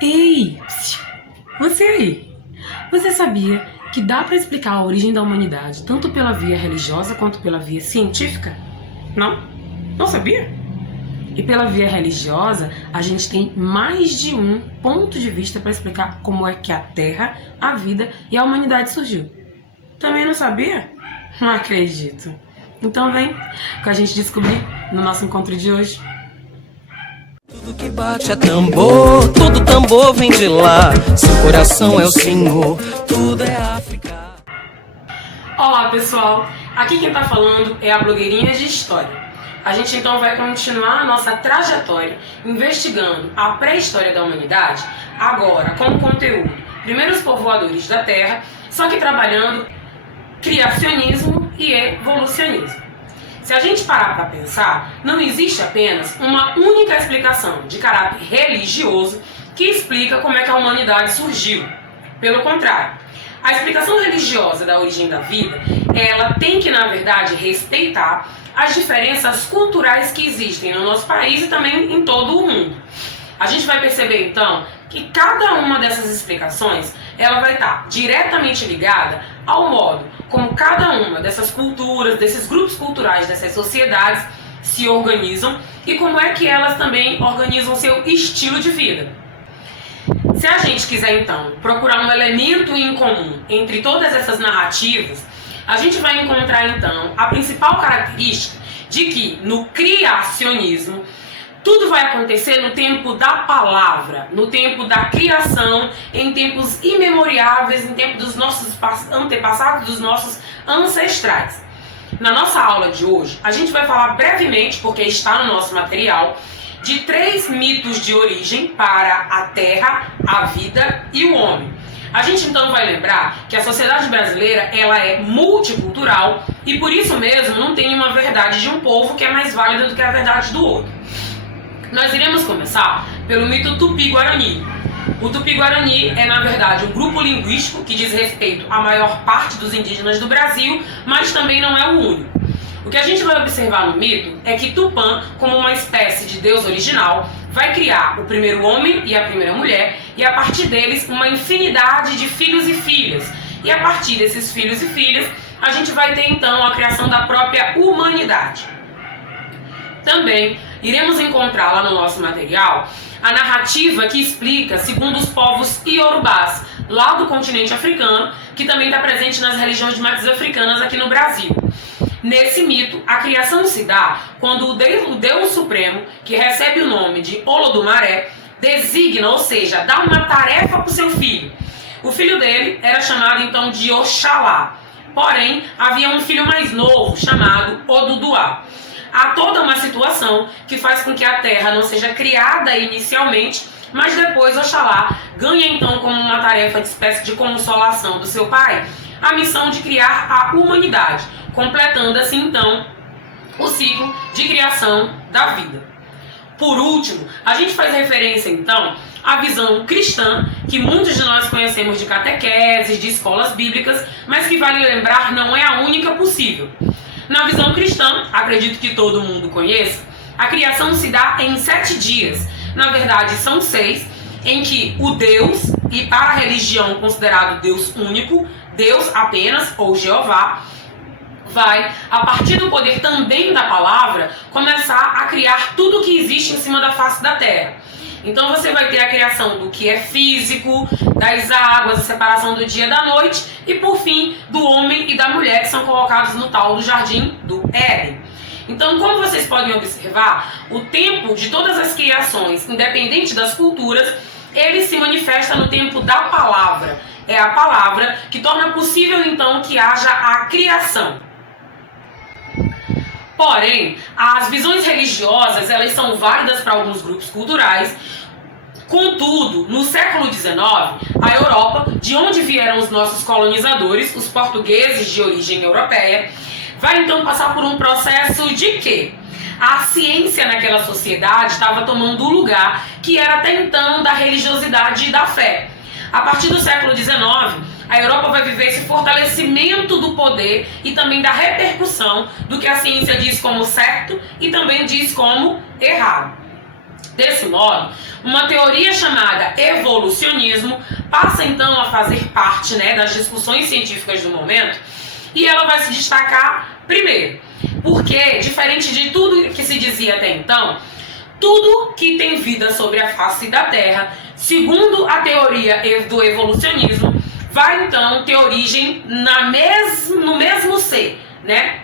Ei, você aí, você sabia que dá para explicar a origem da humanidade tanto pela via religiosa quanto pela via científica? Não? Não sabia? E pela via religiosa, a gente tem mais de um ponto de vista para explicar como é que a Terra, a vida e a humanidade surgiu. Também não sabia? Não acredito. Então vem com a gente descobrir no nosso encontro de hoje. Tudo que bate é tambor, todo tambor vem de lá. Seu coração é o Senhor, tudo é África. Olá pessoal, aqui quem tá falando é a blogueirinha de história. A gente então vai continuar a nossa trajetória investigando a pré-história da humanidade, agora com conteúdo primeiros povoadores da Terra, só que trabalhando criacionismo e evolucionismo. Se a gente parar para pensar, não existe apenas uma única explicação de caráter religioso que explica como é que a humanidade surgiu. Pelo contrário, a explicação religiosa da origem da vida, ela tem que, na verdade, respeitar as diferenças culturais que existem no nosso país e também em todo o mundo. A gente vai perceber, então, que cada uma dessas explicações ela vai estar diretamente ligada ao modo como cada uma dessas culturas, desses grupos culturais, dessas sociedades se organizam e como é que elas também organizam seu estilo de vida. Se a gente quiser, então, procurar um elemento em comum entre todas essas narrativas, a gente vai encontrar, então, a principal característica de que, no criacionismo, tudo vai acontecer no tempo da palavra, no tempo da criação, em tempos imemoriáveis, em tempo dos nossos antepassados, dos nossos ancestrais. Na nossa aula de hoje, a gente vai falar brevemente, porque está no nosso material, de 3 mitos de origem para a Terra, a vida e o homem. A gente então vai lembrar que a sociedade brasileira ela é multicultural e por isso mesmo não tem uma verdade de um povo que é mais válida do que a verdade do outro. Nós iremos começar pelo mito Tupi-Guarani. O Tupi-Guarani é, na verdade, um grupo linguístico que diz respeito à maior parte dos indígenas do Brasil, mas também não é o único. O que a gente vai observar no mito é que Tupã, como uma espécie de deus original, vai criar o primeiro homem e a primeira mulher, e a partir deles uma infinidade de filhos e filhas. E a partir desses filhos e filhas, a gente vai ter então a criação da própria humanidade. Também iremos encontrar lá no nosso material a narrativa que explica segundo os povos iorubás, lá do continente africano, que também está presente nas religiões de matrizes africanas aqui no Brasil. Nesse mito, a criação se dá quando o Deus Supremo, que recebe o nome de Olodumaré, designa, ou seja, dá uma tarefa para o seu filho. O filho dele era chamado então de Oxalá, porém havia um filho mais novo chamado Oduduá. Há toda uma situação que faz com que a Terra não seja criada inicialmente, mas depois Oxalá ganha então como uma tarefa de espécie de consolação do seu pai a missão de criar a humanidade, completando assim então o ciclo de criação da vida. Por último, a gente faz referência então à visão cristã, que muitos de nós conhecemos de catequeses, de escolas bíblicas, mas que vale lembrar não é a única possível. Na visão cristã, acredito que todo mundo conheça, a criação se dá em 7 dias. Na verdade, são 6, em que o Deus, e para a religião considerado Deus único, Deus apenas, ou Jeová, vai, a partir do poder também da palavra, começar a criar tudo que existe em cima da face da terra. Então você vai ter a criação do que é físico, das águas, a separação do dia e da noite e, por fim, do homem e da mulher que são colocados no tal do jardim do Éden. Então, como vocês podem observar, o tempo de todas as criações, independente das culturas, ele se manifesta no tempo da palavra. É a palavra que torna possível, então, que haja a criação. Porém, as visões religiosas, elas são válidas para alguns grupos culturais. Contudo, no século XIX, a Europa, de onde vieram os nossos colonizadores, os portugueses de origem europeia, vai então passar por um processo de quê? A ciência naquela sociedade estava tomando o lugar que era até então da religiosidade e da fé. A partir do século XIX, a Europa vai viver esse fortalecimento do poder e também da repercussão do que a ciência diz como certo e também diz como errado. Desse modo, uma teoria chamada evolucionismo passa então a fazer parte, das discussões científicas do momento, e ela vai se destacar primeiro, porque, diferente de tudo que se dizia até então, tudo que tem vida sobre a face da Terra, segundo a teoria do evolucionismo, vai então ter origem no mesmo ser,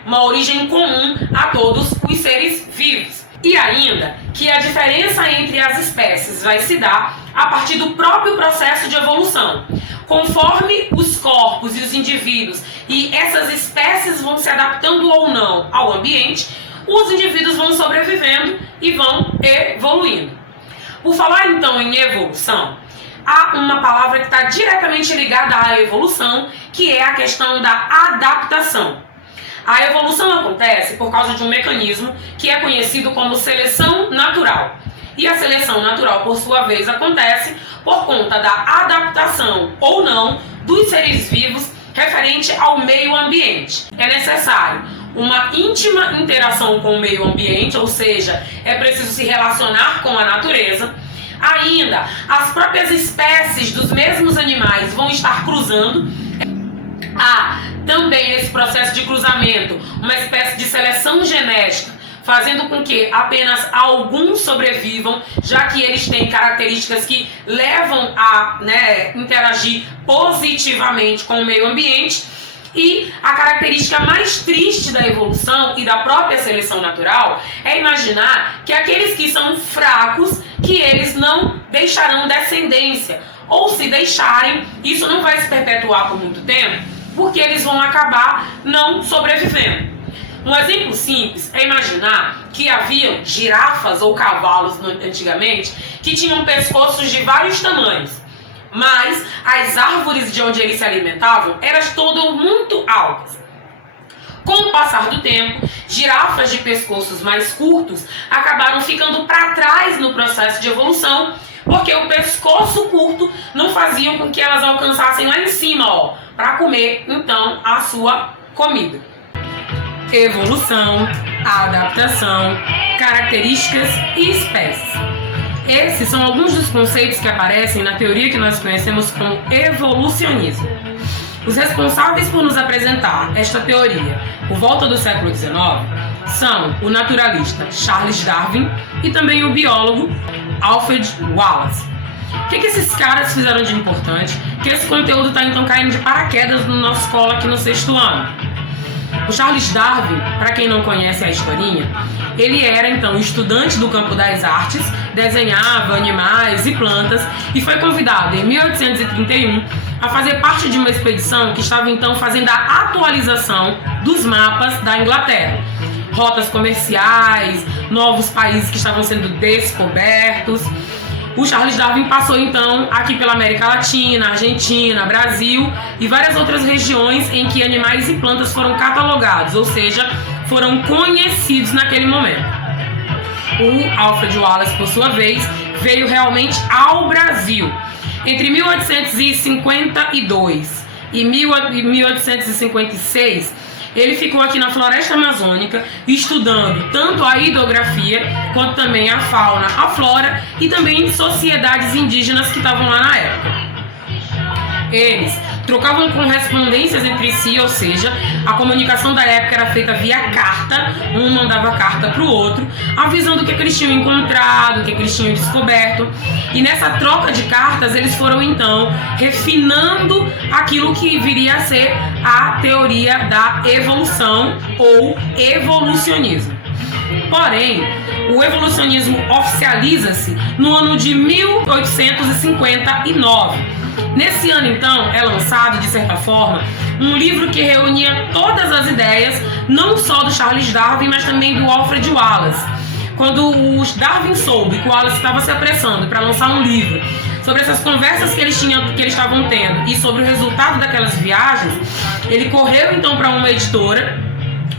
uma origem comum a todos os seres vivos. E ainda que a diferença entre as espécies vai se dar a partir do próprio processo de evolução. Conforme os corpos e os indivíduos e essas espécies vão se adaptando ou não ao ambiente, os indivíduos vão sobrevivendo e vão evoluindo. Por falar então em evolução, há uma palavra que está diretamente ligada à evolução, que é a questão da adaptação. A evolução acontece por causa de um mecanismo que é conhecido como seleção natural. E a seleção natural, por sua vez, acontece por conta da adaptação ou não dos seres vivos referente ao meio ambiente. É necessário uma íntima interação com o meio ambiente, ou seja, é preciso se relacionar com a natureza. Ainda, as próprias espécies dos mesmos animais vão estar cruzando. Há também nesse processo de cruzamento uma espécie de seleção genética, fazendo com que apenas alguns sobrevivam, já que eles têm características que levam a interagir positivamente com o meio ambiente. E a característica mais triste da evolução e da própria seleção natural é imaginar que aqueles que são fracos, que eles não deixarão descendência, ou se deixarem, isso não vai se perpetuar por muito tempo, porque eles vão acabar não sobrevivendo. Um exemplo simples é imaginar que haviam girafas ou cavalos antigamente que tinham pescoços de vários tamanhos, mas as árvores de onde eles se alimentavam eram todas muito altas. Com o passar do tempo, girafas de pescoços mais curtos acabaram ficando para trás no processo de evolução, porque o pescoço curto não fazia com que elas alcançassem lá em cima, para comer então a sua comida. Evolução, adaptação, características e espécies. Esses são alguns dos conceitos que aparecem na teoria que nós conhecemos como evolucionismo. Os responsáveis por nos apresentar esta teoria por volta do século XIX são o naturalista Charles Darwin e também o biólogo Alfred Wallace. O que esses caras fizeram de importante? Que esse conteúdo está então caindo de paraquedas na nossa escola aqui no 6º ano. O Charles Darwin, para quem não conhece a historinha, ele era então estudante do campo das artes, desenhava animais e plantas e foi convidado em 1831 a fazer parte de uma expedição que estava então fazendo a atualização dos mapas da Inglaterra. Rotas comerciais, novos países que estavam sendo descobertos. O Charles Darwin passou então aqui pela América Latina, Argentina, Brasil e várias outras regiões em que animais e plantas foram catalogados, ou seja, foram conhecidos naquele momento. O Alfred Wallace, por sua vez, veio realmente ao Brasil. Entre 1852 e 1856, ele ficou aqui na floresta amazônica estudando tanto a hidrografia quanto também a fauna, a flora e também sociedades indígenas que estavam lá na época. Eles trocavam correspondências entre si, ou seja, a comunicação da época era feita via carta, um mandava carta para o outro, avisando o que eles tinham encontrado, o que eles tinham descoberto. E nessa troca de cartas, eles foram então refinando aquilo que viria a ser a teoria da evolução ou evolucionismo. Porém, o evolucionismo oficializa-se no ano de 1859. Nesse ano, então, é lançado, de certa forma, um livro que reunia todas as ideias, não só do Charles Darwin, mas também do Alfred Wallace. Quando o Darwin soube que o Wallace estava se apressando para lançar um livro sobre essas conversas que eles estavam tendo e sobre o resultado daquelas viagens, ele correu, então, para uma editora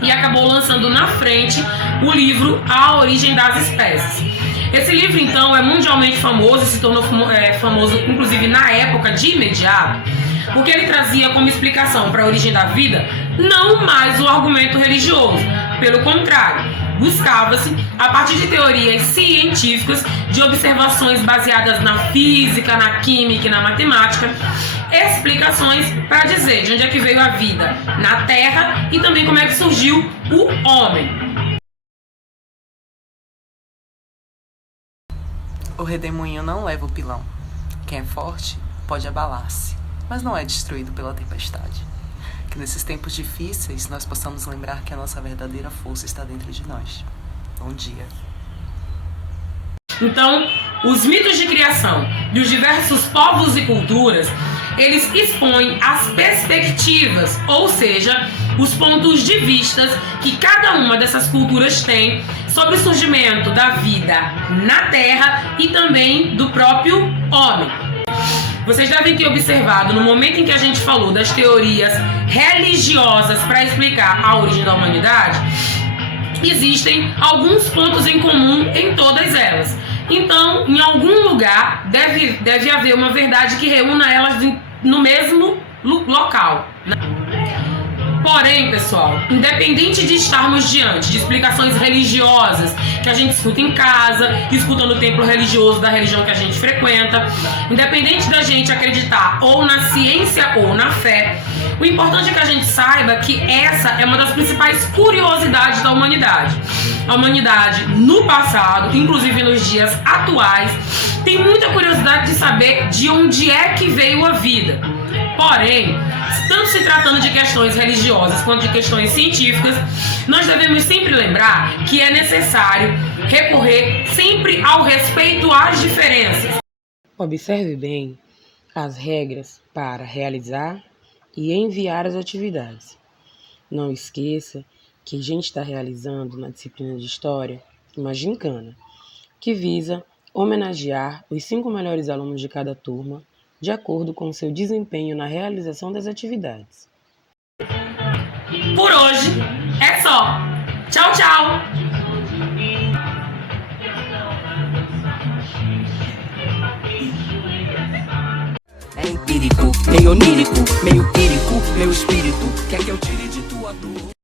e acabou lançando na frente o livro A Origem das Espécies. Esse livro, então, é mundialmente famoso e se tornou famoso, inclusive, na época de imediato, porque ele trazia como explicação para a origem da vida não mais o argumento religioso. Pelo contrário, buscava-se, a partir de teorias científicas, de observações baseadas na física, na química e na matemática, explicações para dizer de onde é que veio a vida na Terra e também como é que surgiu o homem. O redemoinho não leva o pilão. Quem é forte pode abalar-se, mas não é destruído pela tempestade. Que nesses tempos difíceis nós possamos lembrar que a nossa verdadeira força está dentro de nós. Bom dia. Então, os mitos de criação dos diversos povos e culturas, eles expõem as perspectivas, ou seja, os pontos de vista que cada uma dessas culturas tem sobre o surgimento da vida na Terra e também do próprio homem. Vocês devem ter observado, no momento em que a gente falou das teorias religiosas para explicar a origem da humanidade, existem alguns pontos em comum em todas elas. Então, em algum lugar, deve haver uma verdade que reúna elas no mesmo local. Porém, pessoal, independente de estarmos diante de explicações religiosas que a gente escuta em casa, escuta no templo religioso da religião que a gente frequenta, independente da gente acreditar ou na ciência ou na fé, o importante é que a gente saiba que essa é uma das principais curiosidades da humanidade. A humanidade, no passado, inclusive nos dias atuais, tem muita curiosidade de saber de onde é que veio a vida. Porém, tanto se tratando de questões religiosas quanto de questões científicas, nós devemos sempre lembrar que é necessário recorrer sempre ao respeito às diferenças. Observe bem as regras para realizar e enviar as atividades. Não esqueça que a gente está realizando na disciplina de História uma gincana, que visa homenagear os 5 melhores alunos de cada turma, de acordo com seu desempenho na realização das atividades. Por hoje é só. Tchau, tchau! É empírico, meio onírico, meio quírico, meu espírito quer que eu tire de tua dor.